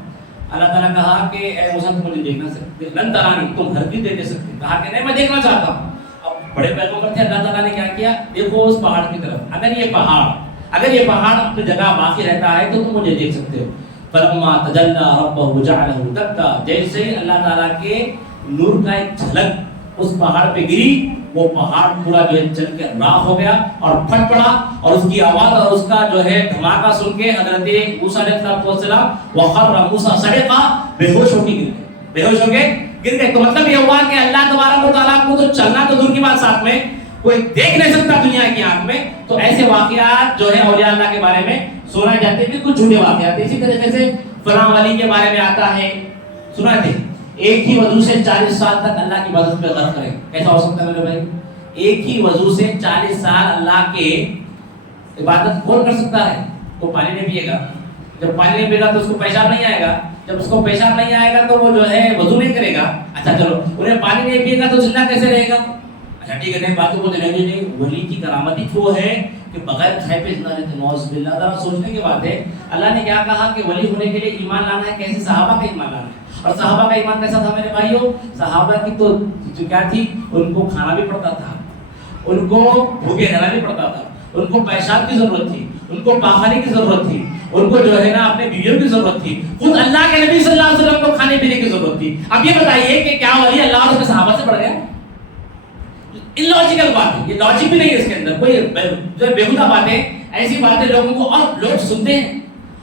اللہ تعالیٰ کہا کہ اے موسیٰ تم مجھے دیکھنا سکتے, لن ترانی, تم ہرگز دیکھ سکتے. کہا کہ نہیں میں دیکھنا چاہتا ہوں. اب بڑے پیغمبر تھے, اللہ تعالیٰ نے کیا کیا, دیکھو اس پہاڑ کی طرف, اگر یہ پہاڑ اپنی جگہ باقی رہتا ہے تو تم مجھے دیکھ سکتے ہو. فلما تجلی ربہ جعلہ دکا, جیسے ہی اللہ تعالیٰ کے نور کا ایک جھلک اس پہاڑ پہ گری, وہ پہاڑ پورا جو ہے جل کے راکھ ہو گیا اور پھٹ پڑا, اور اس کی آواز اور اس کا جو ہے دھماکہ سن کے حضرت موسیٰ علیہ السلام وخر موسیٰ صعقا, بے ہوش ہو کے گر گئے, بے ہوش ہو کے گر گئے. تو مطلب یہ ہوا کہ اللہ تبارک و تعالیٰ کو تو چلنا تو دور کی بات, ساتھ میں کوئی دیکھ نہیں سکتا دنیا کی آنکھ میں. تو ایسے واقعات جو ہے اولیاء اللہ کے بارے میں سنا جاتے ہیں, بالکل جھوٹے واقعات. اسی طریقے سے فلاں ولی کے بارے میں آتا ہے, سناتے ہیں ایک ہی وضو سے 40 سال تک اللہ کی عبادت میں غرق کریں. کیسا ہو سکتا ہے میرے بھائی؟ ایک ہی وضو سے 40 سال اللہ کے عبادت کون کر سکتا ہے؟ وہ پانی نہیں پیے گا, جب پانی نہیں پیے گا تو اس کو پیشاب نہیں آئے گا, جب اس کو پیشاب نہیں آئے گا تو وہ جو ہے وضو نہیں کرے گا. اچھا چلو, انہیں پانی نہیں پیے گا تو زندہ کیسے رہے گا؟ اچھا ٹھیک ہے, نہیں بات کو بولتے نہیں, ولی کی کرامت ہی وہ ہے کہ بغیر کھائے پہ زندہ رہتے. نعوذ باللہ. ذرا سوچنے کی بات ہے, اللہ نے کیا کہا کہ ولی ہونے کے لیے ایمان لانا ہے, کیسے صحابہ کا ایمان لانا ہے. اور صحابہ کا ایمان کیسا تھا میرے بھائیوں؟ صحابہ کی تو کیا تھی, ان کو کھانا بھی پڑتا تھا, ان کو بھوکے رہنا بھی پڑتا تھا, ان کو پیشاب کی ضرورت تھی, ان کو پاخانے کی ضرورت تھی, ان کو جو ہے نا اپنے بیویوں کی ضرورت تھی, خود اللہ کے نبی صلی اللہ علیہ وسلم کو کھانے پینے کی ضرورت تھی. اب یہ بتائیے کہ کیا ولی اللہ اور اس کے صحابہ سے بڑھ گیا؟ illogical بات ہے, یہ لاجک بھی نہیں ہے اس کے اندر, کوئی جو بیہودہ باتیں, ایسی باتیں لوگوں کو, اور لوگ سنتے ہیں,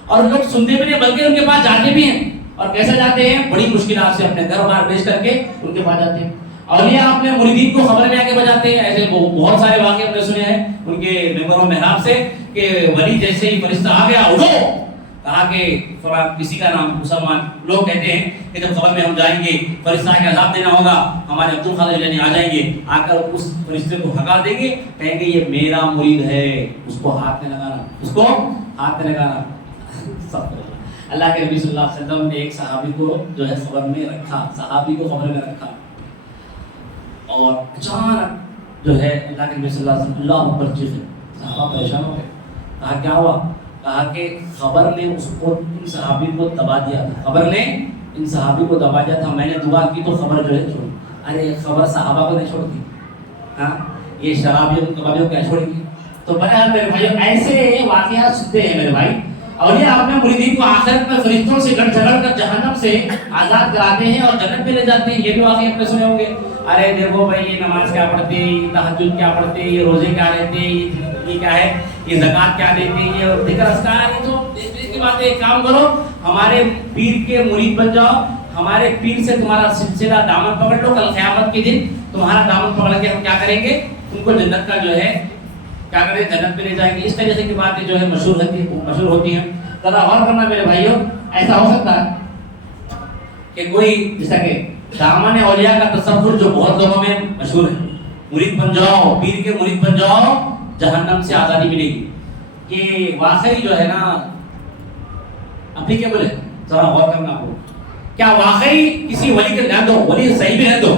اور لوگ سنتے بھی نہیں بلکہ ان کے پاس جاتے بھی ہیں. اور کیسے جاتے ہیں؟ بڑی مشکلات سے اپنے گھر بار بیچ کر کے ان کے پاس جاتے ہیں. اولیاء اپنے مریدین کو خبر میں آ کے بجاتے ہیں. ایسے بہت سارے واقعے ہم نے سنے ہیں ان کے ممبر و محراب سے کہ ولی جیسے ہی فرشتہ آ گیا, اٹھو, کہا کہ کسی کا نام مسلمان لوگ کہتے ہیں کہ جب خبر میں ہم جائیں گے فرشتہ کے عذاب دینا ہوگا, ہمارے عبد القادر جیلانی آ جائیں گے, آ کر اس فرشتے کو ہکار دیں گے, کہیں گے یہ میرا مرید ہے, اس کو ہاتھ میں لگانا, اس کو ہاتھ میں لگانا. اللہ کے نبی صلی اللہ علیہ وسلم نے ایک صحابی کو جو ہے خبر میں رکھا، صحابی کو خبر میں رکھا، اور اچانک جو ہے اللہ کے نبی صلی اللہ علیہ وسلم اللہ اکبر چیخے، صحابہ پریشان ہو گئے، کہا کیا ہوا؟ کہا کہ خبر نے اس کو ان صحابی کو دبا دیا تھا، خبر نے ان صحابی کو دبا دیا تھا، میں نے دعا کی تو خبر جو ہے چھوڑی۔ ارے خبر صحابہ کو نہیں چھوڑتی، ہاں یہ شرابیوں کبابیوں کیا چھوڑیں گی؟ تو بہرحال میرے بھائیو ایسے واقعات سنتے ہیں میرے بھائی، اور یہ اپنے مریدین کو آخرت میں فرشتوں سے لڑ جھگڑ کر جہنم سے آزاد کراتے ہیں اور جنت میں لے جاتے ہیں۔ یہ بھی واقعہ آپ نے سنے ہوں گے، ارے دیکھو بھائی یہ نماز کیا پڑھتے، یہ تہجد کیا پڑھتے، یہ روزے کیا رہتے، یہ کیا ہے، یہ زکوٰۃ کیا دیتے، یہ ذکر اذکار، یہ تو دیکھنے کی بات ہے۔ ایک کام کرو، ہمارے پیر کے مرید بن جاؤ، ہمارے پیر سے تمہارا سلسلہ دامن پکڑ لو، کل قیامت کے دن تمہارا دامن پکڑ کے ہم کیا کریں گے، ان کو جنت کا جو ہے کیا کریں، جنت میں لے جائیں گے۔ اس طریقے کی باتیں جو ہے مشہور ہوتی ہیں۔ ذرا غور کرنا میرے بھائیوں، ایسا ہو سکتا ہے کہ کوئی جیسا کہ دامن اولیاء کا تصور جو بہت لوگوں میں مشہور ہے، مرید بن جاؤ، پیر کے مرید بن جاؤ، جہنم سے آزادی ملے گی، یہ واقعی جو ہے نا اپلیکیبل ہے؟ ذرا غور کرنا آپ کو، کیا واقعی کسی ولی کے رہن دو، ولی صحیح بھی رہن دو،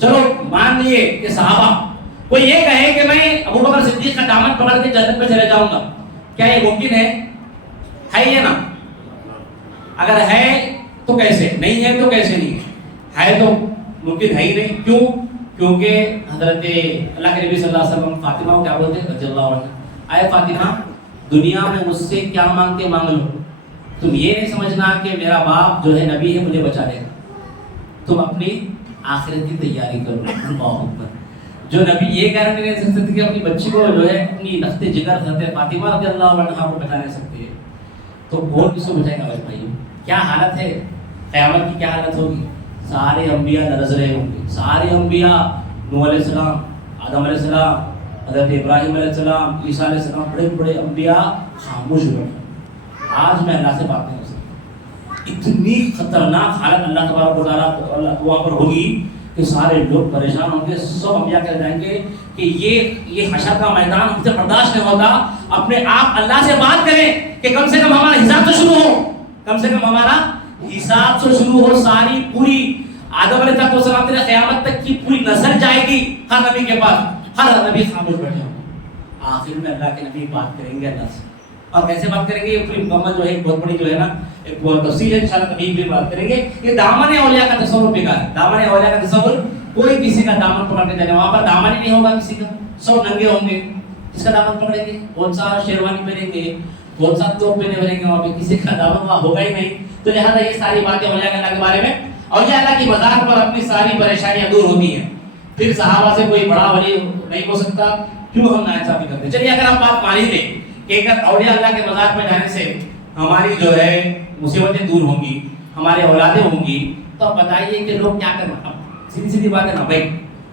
چلو مان لیے کہ صحابہ، کوئی یہ کہے کہ میں ابو بکر صدیق کا دامن پکڑ کے جنت میں چلے جاؤں گا، کیا یہ ممکن ہے یہ نا؟ اگر ہے تو کیسے، نہیں ہے تو کیسے نہیں ہے تو ممکن ہے ہی نہیں۔ کیوں؟ کیونکہ حضرت اللہ کے نبی صلی اللہ علیہ وسلم فاطمہ کو کیا بولتے ہیں رضی اللہ عنہ، اے فاطمہ دنیا میں مجھ سے کیا مانگتے مانگ لو، تم یہ نہیں سمجھنا کہ میرا باپ جو ہے نبی ہے مجھے بچا لے گا، تم اپنی آخرت کی تیاری کرو۔ اللہ اکبر، جو نبی یہ کہہ رہے ہیں کہ اپنی بچی کو جو ہے اپنی نخت جگر حضرت فاطمہ رضی اللہ عنہا کو بچا نہیں سکتے، تو کون کس کو بچائے گا بھائی؟ کیا حالت ہے قیامت کی، کیا حالت ہوگی؟ سارے انبیاء لرز رہے ہوں گے، سارے انبیاء، نوح علیہ السلام، آدم علیہ السلام، حضرت ابراہیم علیہ السلام، عیسیٰ علیہ السلام، بڑے بڑے انبیاء خاموش بیٹھے، آج میں اللہ سے بات نہیں کر سکتا۔ اتنی خطرناک حالت اللہ تبارک و تعالیٰ دعا پر ہوگی کہ سارے لوگ پریشان ہوں گے، سب انبیاء کہہ جائیں گے کہ یہ حشر کا میدان ہم سے برداشت نہیں ہوتا، اپنے آپ اللہ سے بات کریں کہ کم سے کم ہمارا حساب تو شروع ہو، کم سے کم ہمارا حساب تو شروع ہو۔ ساری پوری آدم علیہ السلام سے قیامت تک کی پوری نسل جائے گی ہر نبی کے پاس، ہر نبی خاموش بیٹھے ہوں گے، آخر میں اللہ کے نبی بات کریں گے اللہ سے، اور کیسے بات کریں گے؟ یہ پوری مکمل جو ہے ایک بہت بڑی جو ہے نا ایک بہت تفصیل ہے، انشاءاللہ کبھی بھی بات کریں گے۔ یہ دامن اولیاء کا تصور بیکار ہے، دامن اولیاء کا تصور، کوئی کسی کا دامن پکڑ کے جانے، وہاں پر دامن ہی نہیں ہوگا کسی کا، سب ننگے ہوں گے، کس کا دامن پکڑیں گے؟ کون سا شیروانی پہنیں گے، کون سا توپ پہنے بنیں گے، وہاں پہ کسی کا دامن وہاں ہوگا ہی نہیں۔ تو لہٰذا یہ ساری باتیں اولیاء اللہ کے بارے میں، اور یہ اللہ کی مزار پر اپنی ساری پریشانیاں دور ہوتی ہیں۔ پھر صحابہ سے کوئی بڑا ولی نہیں ہو سکتا، کیوں ہم ناانصافی کرتے ہیں؟ چلیے اگر آپ بات مان لیں کہ اگر اولیاء اللہ کے مزار پہ جانے سے ہماری جو ہے مصیبتیں دور ہوں گی، ہمارے اولادیں ہوں گی، تو اب بتائیے کہ لوگ کیا کرنا؟ سیدھی سیدھی بات ہے نا بھائی،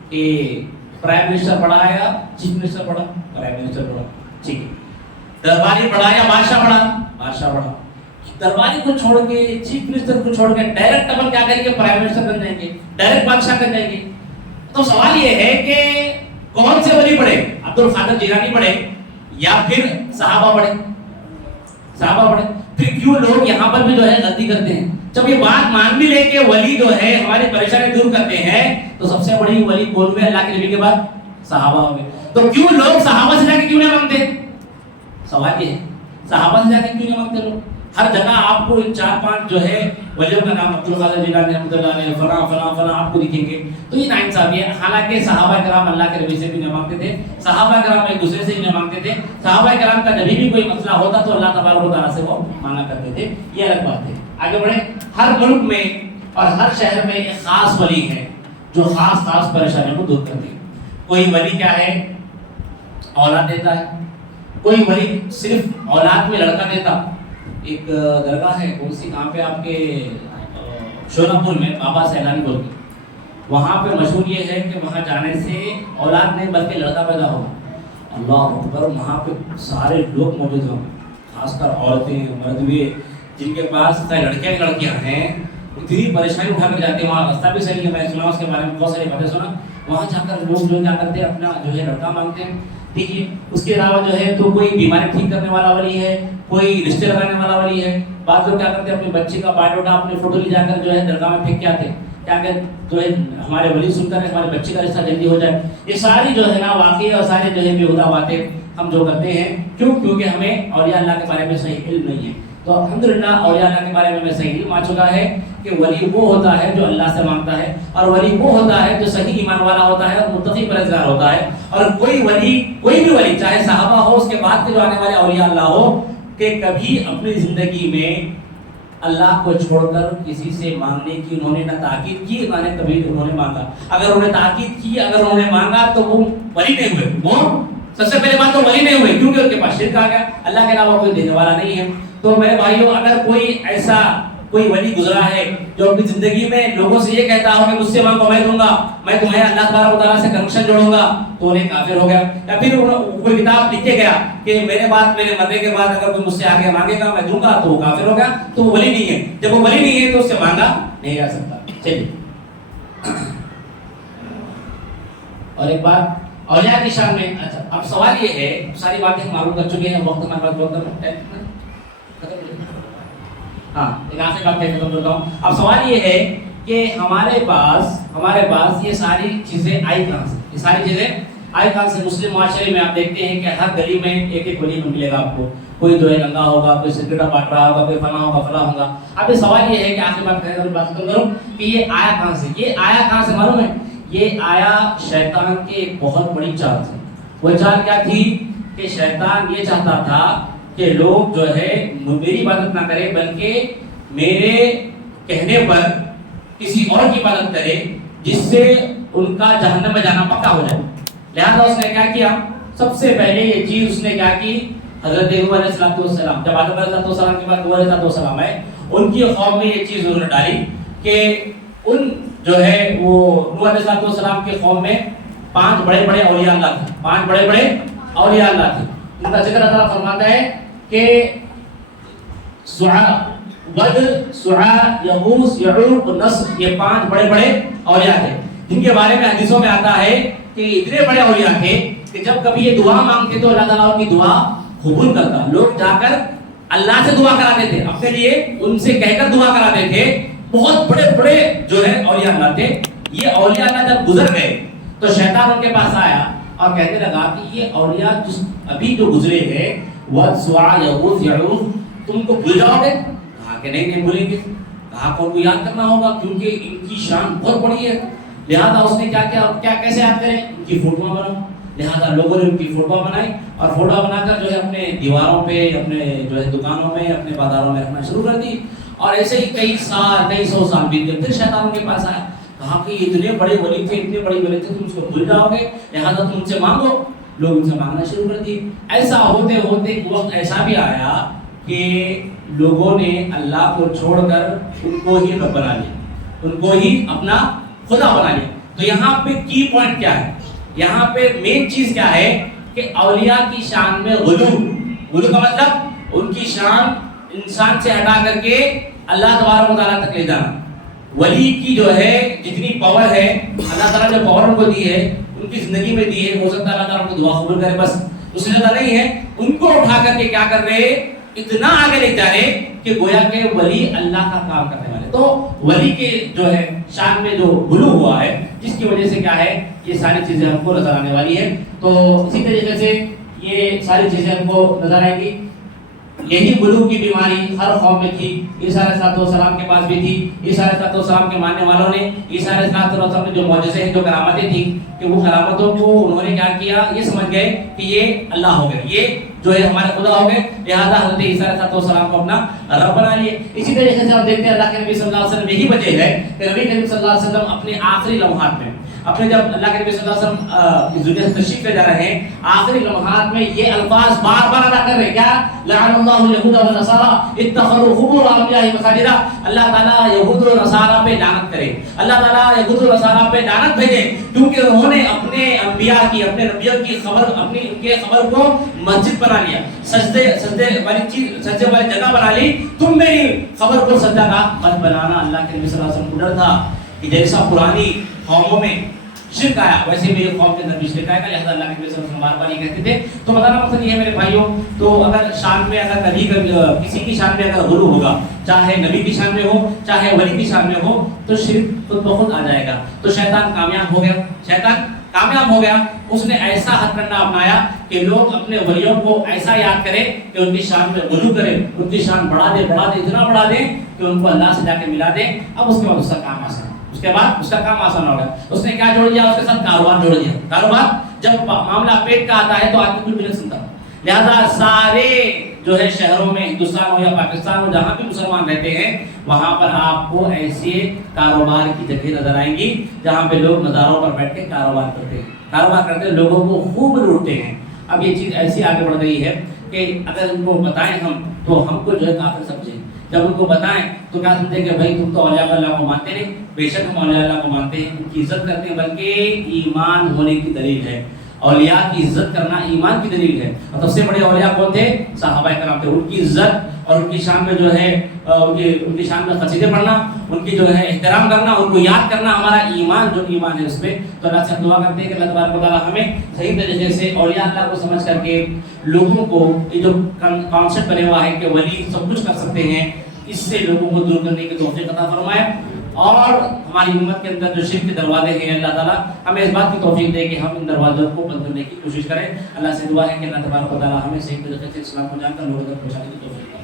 کہ پرائم منسٹر پڑھا یا چیف منسٹر پڑھا؟ پرائم منسٹر پڑھا، ٹھیک ہے۔ درباری پڑھا یا بادشاہ پڑھا؟ بادشاہ پڑھا۔ درباری کو چھوڑ کے، چیف منسٹر کو چھوڑ کے ڈائریکٹ اپن کیا کریں گے؟ پرائم منسٹر بن جائیں گے، ڈائریکٹ بادشاہ بن جائیں گے۔ تو سوال یہ ہے کہ کون سے ولی پڑھے؟ عبد القادر جیلانی پڑھے یا پھر صحابہ پڑھے؟ صحابہ پڑھے۔ پھر کیوں لوگ یہاں پر بھی جو ہے غلطی کرتے ہیں؟ جب یہ بات مان بھی لے کہ ولی جو ہے ہماری پریشانی دور کرتے ہیں، تو سب سے بڑی ولی کون ہوئے اللہ کے نبی کے بعد؟ صحابہ ہوئے۔ تو کیوں لوگ صحابہ سے جا کے کیوں نہیں مانگتے؟ سوال یہ ہے، صحابہ سے جا کے کیوں نہیں مانگتے لوگ؟ ہر جگہ آپ کو 4-5 جو ہے ولیوں کا نام، عبد القادر جیلانی رحمۃ اللہ علیہ، فلاں فلاں فلاں آپ کو دکھیں گے، تو یہ ناانصافی ہے۔ حالانکہ صحابہ کرام اللہ کے نبی سے بھی نہیں مانگتے تھے، صحابہ کرام ایک دوسرے سے بھی نہیں مانگتے تھے، صحابہ کرام کا جب بھی کوئی مسئلہ ہوتا تو اللہ تبارک و تعالیٰ سے وہ مانگا کرتے تھے، یہ الگ بات ہے۔ آگے بڑھیں۔ ہر ملک میں اور ہر شہر میں ایک خاص ولی ہے جو خاص پریشانیوں کو دور کرتے ہیں۔ کوئی ولی کیا ہے؟ اولاد دیتا ہے، کوئی ولی صرف اولاد میں لڑکا دیتا۔ ایک درگاہ ہے، کون سی کہاں پہ آپ کے شورا پور میں، بابا سیلانی بول کے، وہاں پہ مشہور یہ ہے کہ وہاں جانے سے اولاد نہیں بلکہ لڑکا پیدا ہوگا۔ اللہ اکبر، وہاں پہ سارے لوگ موجود ہوں، خاص کر عورتیں، مرد بھی، جن کے پاس لڑکیاں ہیں، اتنی پریشانی اٹھا کر جاتے ہیں۔ وہاں راستہ بھی صحیح ہے، میں سنا اس کے بارے میں بہت ساری باتیں سنا۔ وہاں جا کر لوگ جو کیا کرتے ہیں، اپنا جو ہے لڑکا مانگتے ہیں، ٹھیک ہے. اس کے علاوہ جو ہے تو کوئی بیماری ٹھیک کرنے والا ولی ہے, کوئی رشتے لگانے والا ولی ہے. بعض لوگ کیا کرتے ہیں, اپنے بچے کا بایو ڈاٹا اپنے فوٹو لے جا کر جو ہے درگاہ میں پھینک کے آتے ہیں, کیا کہ جو ہے ہمارے ولی سن کر ہمارے بچے کا رشتہ جلدی ہو جائے. یہ ساری جو ہے نا واقعی اور سارے جو ہے بےہودہ باتیں ہم جو کرتے ہیں, کیوں؟ کیونکہ ہمیں اولیاء اللہ کے بارے میں صحیح علم نہیں ہے. تو الحمدللہ اولیاء اللہ کے بارے میں صحیح علم آ چکا ہے کہ ولی وہ ہوتا ہے جو اللہ سے مانگتا ہے, اور ولی وہ ہوتا ہے جو صحیح ایمان والا ہوتا ہے اور متقی پرہیزگار ہوتا ہے. اور کوئی ولی, کوئی بھی ولی, چاہے صحابہ ہو, اس کے بعد کے جو آنے والے اولیاء اللہ ہو, کہ کبھی اپنی زندگی میں اللہ کو چھوڑ کر کسی سے مانگنے کی انہوں نے نہ تاکید کی, نہ کبھی انہوں نے مانگا. اگر انہوں نے تاکید کی, اگر انہوں نے مانگا, تو وہ ولی نہیں ہوئے. وہ سب سے پہلے بات تو ولی نہیں ہوئے, کیونکہ ان کے پاس شرک آ گیا, اللہ کے علاوہ کوئی دینے والا نہیں ہے. تو میرے بھائیوں, اگر کوئی ایسا کوئی ولی گزرا ہے جو اپنی زندگی میں لوگوں سے یہ کہتا ہو کہ مجھ سے مانگو میں دوں گا, میں تمہیں اللہ تبارک و تعالیٰ سے کنیکشن جوڑوں گا, تو انہیں کافر ہو گیا. یا پھر کوئی کتاب لکھ کے گیا کہ میرے مرنے کے بعد اگر کوئی مجھ سے آگے مانگے گا میں دوں گا, تو وہ کافر ہو گیا, تو وہ ولی نہیں ہے. جب وہ ولی نہیں ہے تو اس سے مانگا نہیں جا سکتا. چلیے, اور ایک بات اولیاء کی شان میں. اچھا, اب سوال یہ ہے, ساری باتیں ہم معلوم کر چکے ہیں, وقت ہمارے پاس بہت کم ہے. ہاں, ایک آخری بات ختم کرتا ہوں. اب سوال یہ ہے کہ ہمارے پاس یہ ساری چیزیں آئی کہاں سے؟ یہ ساری چیزیں آئی کہاں سے؟ مسلم معاشرے میں آپ دیکھتے ہیں کہ ہر گلی میں ایک ایک ولی ملے گا آپ کو. کوئی جو ہے ننگا ہوگا, کوئی سگریٹا بانٹ رہا ہوگا, کوئی فلاں ہوگا. اب یہ سوال یہ ہے کہ آخری بات ختم کروں کہ یہ آیا کہاں سے؟ یہ آیا کہاں سے معلوم ہے؟ یہ آیا شیطان کے ایک بہت بڑی چال سے. وہ چال کیا تھی کہ شیطان یہ چاہتا تھا کہ لوگ جو ہے میری عبادت نہ کریں, بلکہ میرے کہنے پر کسی اور کی عبادت کرے, جس سے ان کا جہنم میں جانا پکا ہو جائے. لہذا اس نے کیا کیا؟ سب سے پہلے یہ چیز اس نے کیا کی, حضرت نوح علیہ السلام, جب آدم علیہ السلام کے بعد نوح علیہ السلام ہے, ان کی قوم میں یہ چیز انہوں نے ڈالی کہ ان جو ہے وہ نوح علیہ السلام کی قوم میں 5 بڑے بڑے اولیاء اللہ تھے. 5 بڑے بڑے اولیاء اللہ تھے. ان کا ذکر اللہ فرماتا ہے کہ ود, سعا, یغوث, یعوق, نصر, یہ 5 بڑے بڑے اولیاء تھے, جن کے بارے میں حدیثوں میں آتا ہے کہ اتنے بڑے اولیاء تھے کہ جب کبھی یہ دعا مانگتے تو اللہ تعالیٰ کی دعا قبول کرتا. لوگ جا کر اللہ سے دعا کراتے تھے, اپنے لیے ان سے کہہ کر دعا کراتے تھے. بہت بڑے بڑے جو ہے اولیاء اللہ تھے. یہ اولیاء اللہ جب گزر گئے تو شیطان ان کے پاس آیا اور کہنے لگا کہ یہ اولیاء ابھی جو گزرے ہیں, ود, سعا, یغوث, یعوق, تم کو بھول جاؤ گے؟ کہا کہ نہیں بھولیں گے. کہا کو ان کو یاد کرنا ہوگا کیونکہ ان کی شان بہت بڑی ہے. لہذا اس نے کیا کیسے یاد کریں؟ ان کی فوٹو بناؤ. لہذا لوگوں نے ان کی فوٹو بنائی اور فوٹو بنا کر جو ہے اپنے دیواروں پہ, اپنے جو ہے دکانوں میں, اپنے بازاروں میں رکھنا شروع کر دی. اور ایسے ہی کئی سو سال بیت گئے. پھر شیطان کے پاس آیا, کہا کہ اتنے بڑے ولی تھے, اتنے بڑے ولی تھے, تم اس کو بھول جاؤ گے, لہذا تم ان سے مانگو. لوگ ان سے مانگنا شروع کر دیے. ایسا ہوتے ہوتے ایک وقت ایسا بھی آیا کہ لوگوں نے اللہ کو چھوڑ کر ان کو ہی رب بنا لیا, ان کو ہی اپنا خدا بنا لیا. تو یہاں پہ کی پوائنٹ کیا ہے؟ یہاں پہ مین چیز کیا ہے کہ اولیاء کی شان میں غلو کا مطلب ان کی شان انسان سے ہٹا کر کے اللہ تبارک و تعالیٰ تک لے جانا. ولی کی جو ہے جتنی پاور ہے, اللہ تعالیٰ نے پاور ان کو دی ہے, ان کی زندگی میں دی ہے, ہو سکتا ہے اللہ تعالیٰ ان کو دعا قبول کرے, بس اس سے زیادہ نہیں ہے. ان کو اٹھا کر کے کیا کر رہے, اتنا آگے لے جا رہے کہ گویا کہ ولی اللہ کا کام کرنے والے. تو ولی کے جو ہے شان میں جو غلو ہوا ہے, جس کی وجہ سے کیا ہے یہ ساری چیزیں ہم کو نظر آنے والی ہے. تو اسی طریقے سے یہ ساری چیزیں ہم کو نظر آئیں گی. یہی غلو کی بیماری ہر قوم میں تھی. عیسیٰ علیہ السلام کے پاس بھی تھی. عیسیٰ علیہ السلام کے ماننے والوں نے عیسیٰ علیہ السلام میں جو معجزے ہیں, جو کرامتیں تھیں, کہ وہ کرامتوں کو انہوں نے کیا کیا, یہ سمجھ گئے کہ یہ اللہ ہو گئے, یہ جو ہے ہمارے خدا ہو گئے. لہٰذا حضرت عیسیٰ علیہ السلام کو اپنا رب بنا لیے. اسی طریقے سے ہم دیکھتے ہیں اللہ کے نبی صلی اللہ علیہ وسلم, یہی وجہ ہے کہ نبی کریم صلی اللہ علیہ وسلم اپنے آخری لمحات میں, اپنے جب اللہ کے نبی صلی اللہ علیہ وسلم اس دنیا سے تشریف لے جا رہے ہیں, آخری لمحات میں یہ الفاظ بار بار ادا کر رہے ہیں. کیا؟ لعن اللہ الیہود والنصارى اتخذوا قبور انبیاء مساجدا. اللہ تعالیٰ یہود و نصارہ پہ لعنت کرے, اللہ تعالیٰ یہود و نصارہ پہ لعنت بھیجے, کیونکہ انہوں نے اپنے انبیاء کی, اپنے نبیوں کی خبر, اپنی ان کے خبر کو مسجد بنا لیا, سجدے والی جگہ بنا لی. تم میری خبر کو سجدہ کا مت بنانا. اللہ کے نبی صلی اللہ علیہ وسلم کو ڈر تھا کہ جیسا پرانی قوموں میں شرک آیا، ویسے میرے قوم کے اندر بھی شرک آئے گا، لہٰذا اللہ کے نبی صلی اللہ علیہ وسلم بار بار یہ کہتے تھے. تو بتانا مقصد یہ ہے میرے بھائیوں، تو اگر شان میں اگر کبھی کسی کی شان میں اگر غلو ہوگا، چاہے نبی کی شان میں ہو چاہے ولی کی شان میں ہو، تو شرک خود بخود آ جائے گا. تو شیطان کامیاب ہو گیا، شیطان کامیاب ہو گیا. اس نے ایسا ہتھ کنڈا اپنایا کہ لوگ اپنے ولیوں کو ایسا یاد کریں کہ ان کی شان میں غلو کریں، ان کی شان بڑھا دے اتنا بڑھا دے کہ ان کو اللہ سے جا کے ملا دے. اب اس کے بعد اس کا کام آسان، اس کے بعد اس کا کام آسان ہو گیا. اس نے کیا جوڑ دیا؟ اس کے ساتھ کاروبار جوڑ دیا. کاروبار جب معاملہ پیٹ کا آتا ہے تو آدمی کچھ بھی نہیں سنتا. لہذا سارے جو ہے شہروں میں، ہندوستان ہو یا پاکستان ہو، جہاں بھی مسلمان رہتے ہیں وہاں پر آپ کو ایسے کاروبار کی جگہ نظر آئیں گی جہاں پہ لوگ مزاروں پر بیٹھ کے کاروبار کرتے ہیں، لوگوں کو خوب لوٹتے ہیں. اب یہ چیز ایسی آگے بڑھ گئی ہے کہ اگر ان کو بتائیں ہم تو ہم کو جو ہے کافر سمجھیں. جب ان کو بتائیں تو کیا سمجھیں کہ بھائی تم تو اولیاء اللہ کو مانتے نہیں. بے شک ہم اولیاء اللہ کو مانتے ہیں، ان کی عزت کرتے ہیں، بلکہ ایمان ہونے کی دلیل ہے. اولیاء کی عزت کرنا ایمان کی دلیل ہے. اور سب سے بڑے اولیاء کون تھے؟ صحابہ کرام تھے. ان کی عزت اور ان کی شان میں جو ہے ان کی شان میں قصیدے پڑھنا، ان کی جو ہے احترام کرنا، ان کو یاد کرنا ہمارا ایمان جو ایمان ہے اس پہ. تو اللہ سے دعا کرتے ہیں کہ اللہ تبارک و تعالیٰ ہمیں صحیح طریقے سے اولیاء اللہ کو سمجھ کر کے لوگوں کو یہ جو کانسیپٹ بنے ہوا ہے کہ ولی سب کچھ کر سکتے ہیں، اس سے لوگوں کو دور کرنے کی توفیق عطا فرمائے. اور ہماری امت کے اندر جو شرک کے دروازے ہیں اللہ تعالیٰ ہمیں اس بات کی توفیق دے کہ ہم ان دروازوں کو بند کرنے کی کوشش کریں. اللہ سے دعا ہے کہ اللہ تبارک و تعالیٰ ہمیں صحیح طریقے سے اسلام کو جان کر لوگوں تک پہنچانے کی توفیق دے.